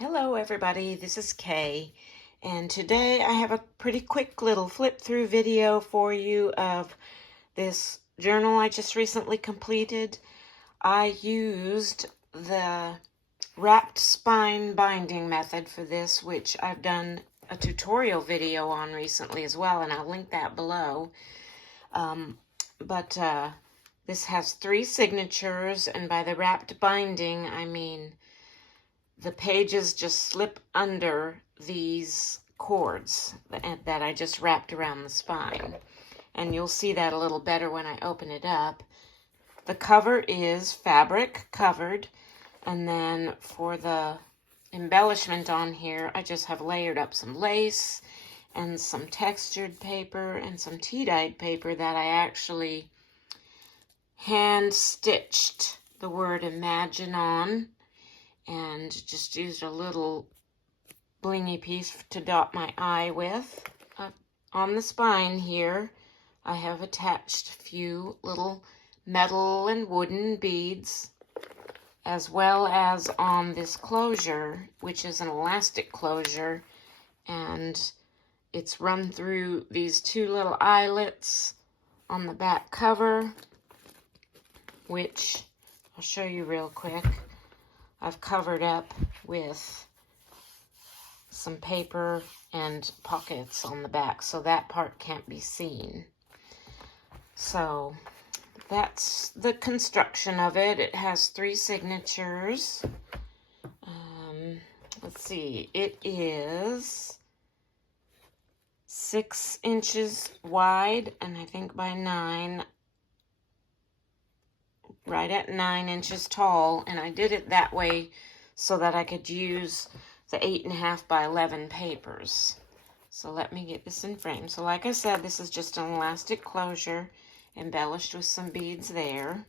Hello everybody, this is Kay, and today I have a pretty quick little flip through video for you of this journal I just recently completed. I used the wrapped spine binding method for this, which I've done a tutorial video on recently as well, and I'll link that below. But this has 3 signatures, and by the wrapped binding I mean the pages just slip under these cords that I just wrapped around the spine. And you'll see that a little better when I open it up. The cover is fabric covered, and then for the embellishment on here, I just have layered up some lace and some textured paper and some tea-dyed paper that I actually hand stitched the word imagine on, and just used a little blingy piece to dot my eye with. On the spine here, I have attached a few little metal and wooden beads, as well as on this closure, which is an elastic closure, and it's run through these 2 little eyelets on the back cover, which I'll show you real quick. I've covered up with some paper and pockets on the back, so that part can't be seen. So that's the construction of it. It has 3 signatures. Let's see, it is 6 inches wide, and I think by 9, right at 9 inches tall, and I did it that way so that I could use the 8.5 by 11 papers. So let me get this in frame. So like I said, this is just an elastic closure embellished with some beads there.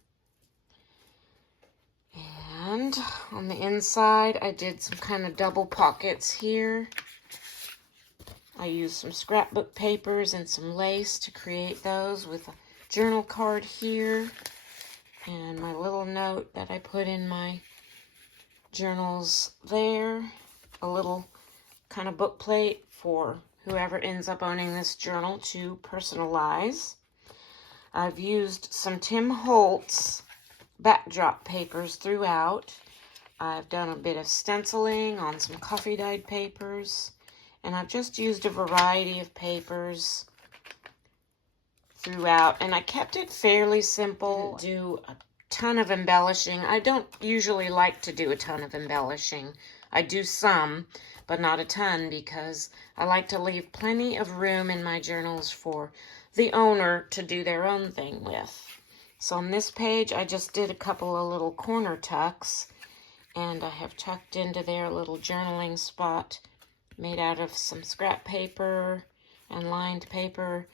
And on the inside, I did some kind of double pockets here. I used some scrapbook papers and some lace to create those, with a journal card here and my little note that I put in my journals there. A little kind of book plate for whoever ends up owning this journal to personalize. I've used some Tim Holtz backdrop papers throughout. I've done a bit of stenciling on some coffee dyed papers, and I've just used a variety of papers throughout, and I kept it fairly simple. Do a ton of embellishing. I don't usually like to do a ton of embellishing. I do some, but not a ton, because I like to leave plenty of room in my journals for the owner to do their own thing with. So on this page, I just did a couple of little corner tucks, and I have tucked into there a little journaling spot made out of some scrap paper and lined paper.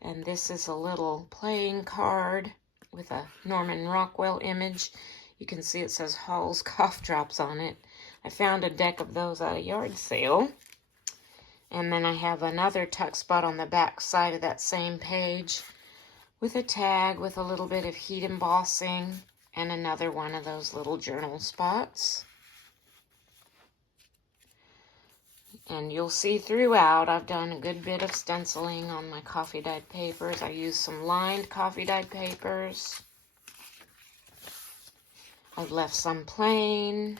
And this is a little playing card with a Norman Rockwell image. You can see it says Hall's Cough Drops on it. I found a deck of those at a yard sale. And then I have another tuck spot on the back side of that same page with a tag with a little bit of heat embossing and another one of those little journal spots. And you'll see throughout, I've done a good bit of stenciling on my coffee dyed papers. I used some lined coffee dyed papers. I've left some plain.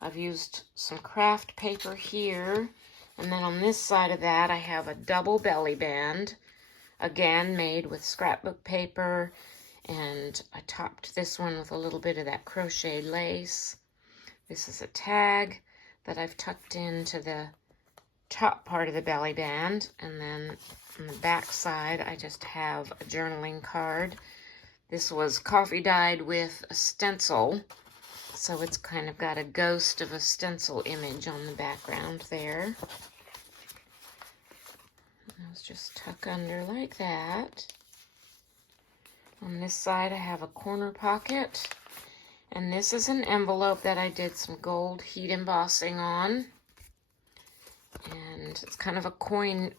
I've used some craft paper here. And then on this side of that, I have a double belly band, again made with scrapbook paper. And I topped this one with a little bit of that crocheted lace. This is a tag that I've tucked into the top part of the belly band, and then on the back side I just have a journaling card. This was coffee dyed with a stencil, so it's kind of got a ghost of a stencil image on the background there. Those just tuck under like that. On this side I have a corner pocket. And this is an envelope that I did some gold heat embossing on. And it's kind of a coin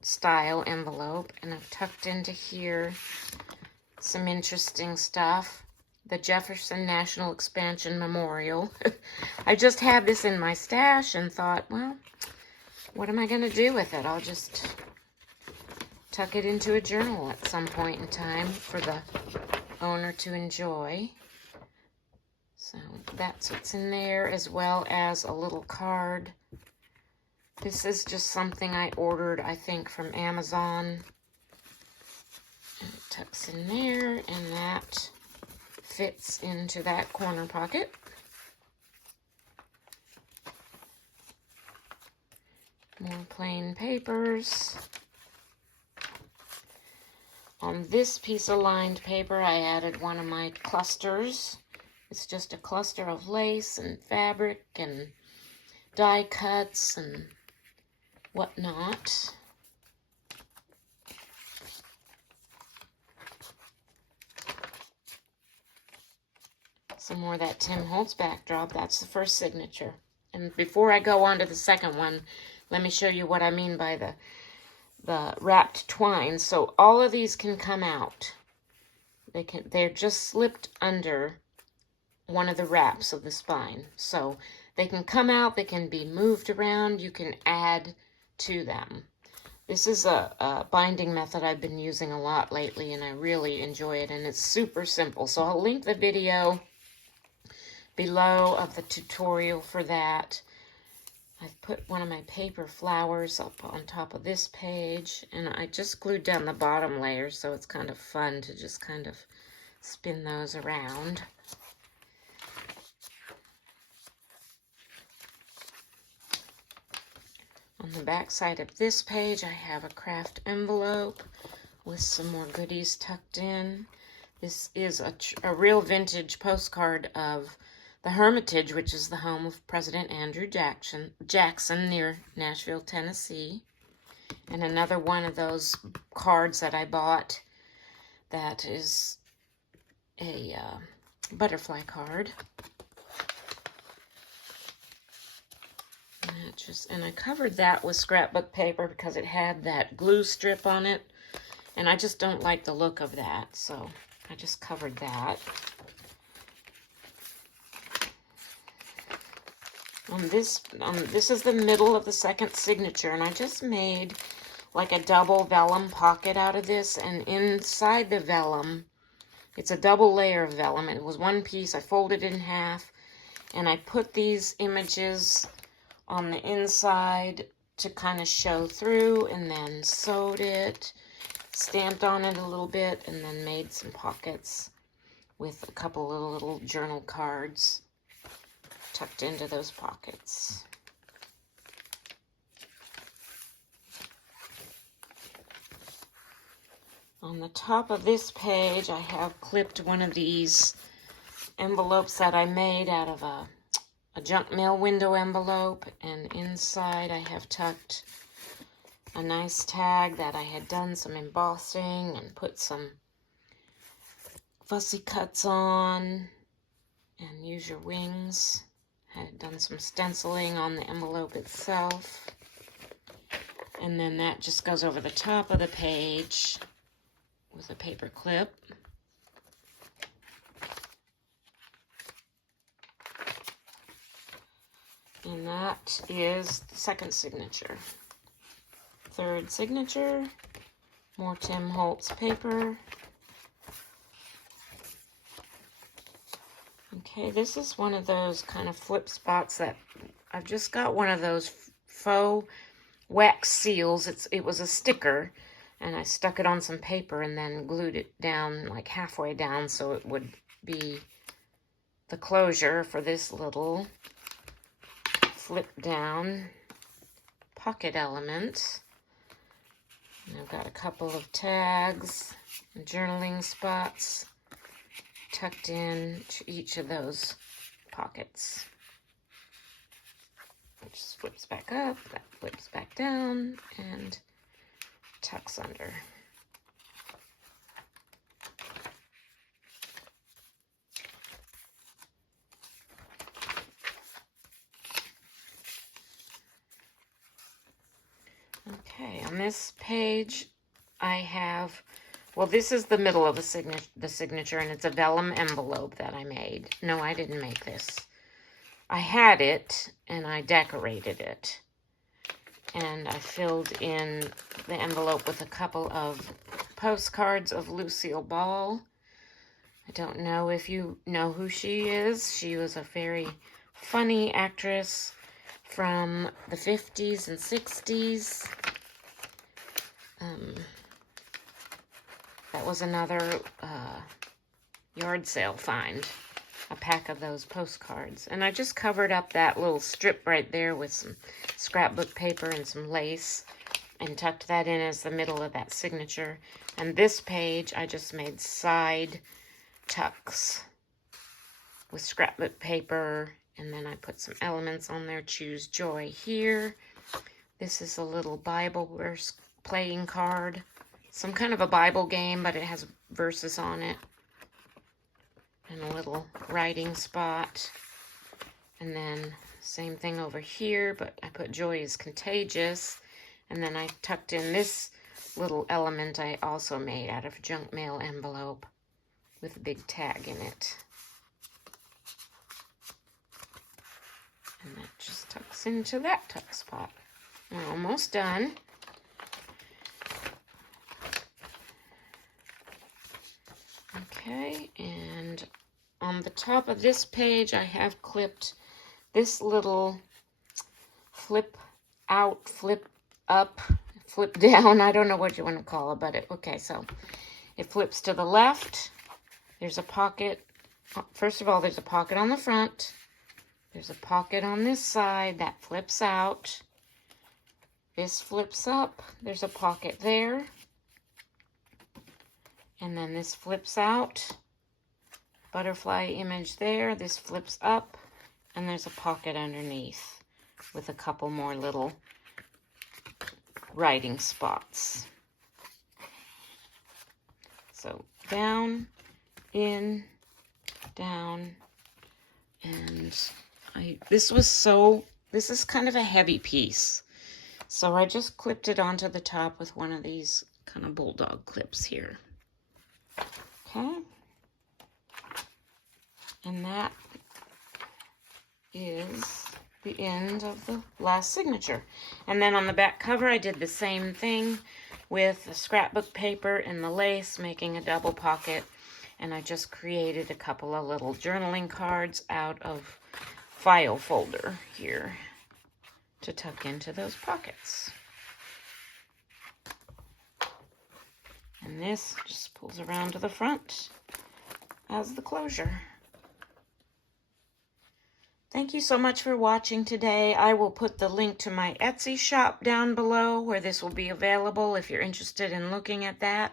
style envelope. And I've tucked into here some interesting stuff. the Jefferson National Expansion Memorial. I just had this in my stash and thought, well, what am I going to do with it? I'll just tuck it into a journal at some point in time for the owner to enjoy. So that's what's in there, as well as a little card. This is just something I ordered, I think, from Amazon. And it tucks in there, and that fits into that corner pocket. More plain papers. On this piece of lined paper, I added one of my clusters. It's just a cluster of lace and fabric and die cuts and whatnot. Some more of that Tim Holtz backdrop. That's the first signature. And before I go on to the second one, let me show you what I mean by the wrapped twine. So all of these can come out. They're just slipped under one of the wraps of the spine. So they can come out, they can be moved around, you can add to them. This is a binding method I've been using a lot lately, and I really enjoy it, and it's super simple. So I'll link the video below of the tutorial for that. I've put one of my paper flowers up on top of this page, and I just glued down the bottom layer, so it's kind of fun to just kind of spin those around. On the back side of this page, I have a craft envelope with some more goodies tucked in. This is a real vintage postcard of the Hermitage, which is the home of President Andrew Jackson near Nashville, Tennessee. And another one of those cards that I bought that is a butterfly card. And I covered that with scrapbook paper because it had that glue strip on it, and I just don't like the look of that, so I just covered that. This is the middle of the second signature, and I just made like a double vellum pocket out of this, and inside the vellum, it's a double layer of vellum. It was one piece. I folded it in half, and I put these images on the inside to kind of show through, and then sewed it, stamped on it a little bit, and then made some pockets with a couple of little journal cards tucked into those pockets. On the top of this page, I have clipped one of these envelopes that I made out of a junk mail window envelope, and inside I have tucked a nice tag that I had done some embossing and put some fussy cuts on, and use your wings. I had done some stenciling on the envelope itself, and then that just goes over the top of the page with a paper clip. And that is the second signature. Third signature, more Tim Holtz paper. Okay, this is one of those kind of flip spots that I've just got one of those faux wax seals. It was a sticker, and I stuck it on some paper and then glued it down like halfway down so it would be the closure for this little flip down pocket element. And I've got a couple of tags and journaling spots tucked in to each of those pockets. It just flips back up, that flips back down, and tucks under. Okay, on this page I have Well, this is the middle of the signature, and it's a vellum envelope that I made. No, I didn't make this. I had it, and I decorated it. And I filled in the envelope with a couple of postcards of Lucille Ball. I don't know if you know who she is. She was a very funny actress from the 50s and 60s. That was another yard sale find, a pack of those postcards. And I just covered up that little strip right there with some scrapbook paper and some lace and tucked that in as the middle of that signature. And this page, I just made side tucks with scrapbook paper, and then I put some elements on there. Choose joy here. This is a little Bible verse playing card. Some kind of a Bible game, but it has verses on it. And a little writing spot. And then same thing over here, but I put joy is contagious. And then I tucked in this little element I also made out of junk mail envelope with a big tag in it. And that just tucks into that tuck spot. We're almost done. Okay, and on the top of this page, I have clipped this little flip out, flip up, flip down. I don't know what you want to call it, but okay, so it flips to the left. There's a pocket. First of all, there's a pocket on the front. There's a pocket on this side that flips out. This flips up. There's a pocket there. And then this flips out. Butterfly image there. This flips up. And there's a pocket underneath with a couple more little writing spots. So down, in, down, and this is kind of a heavy piece. So I just clipped it onto the top with one of these kind of bulldog clips here. Okay. And that is the end of the last signature. And then on the back cover, I did the same thing with the scrapbook paper and the lace, making a double pocket. And I just created a couple of little journaling cards out of file folder here to tuck into those pockets. And this just pulls around to the front as the closure. Thank you so much for watching today. I will put the link to my Etsy shop down below where this will be available if you're interested in looking at that,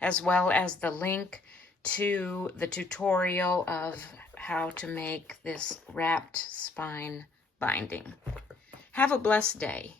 as well as the link to the tutorial of how to make this wrapped spine binding. Have a blessed day.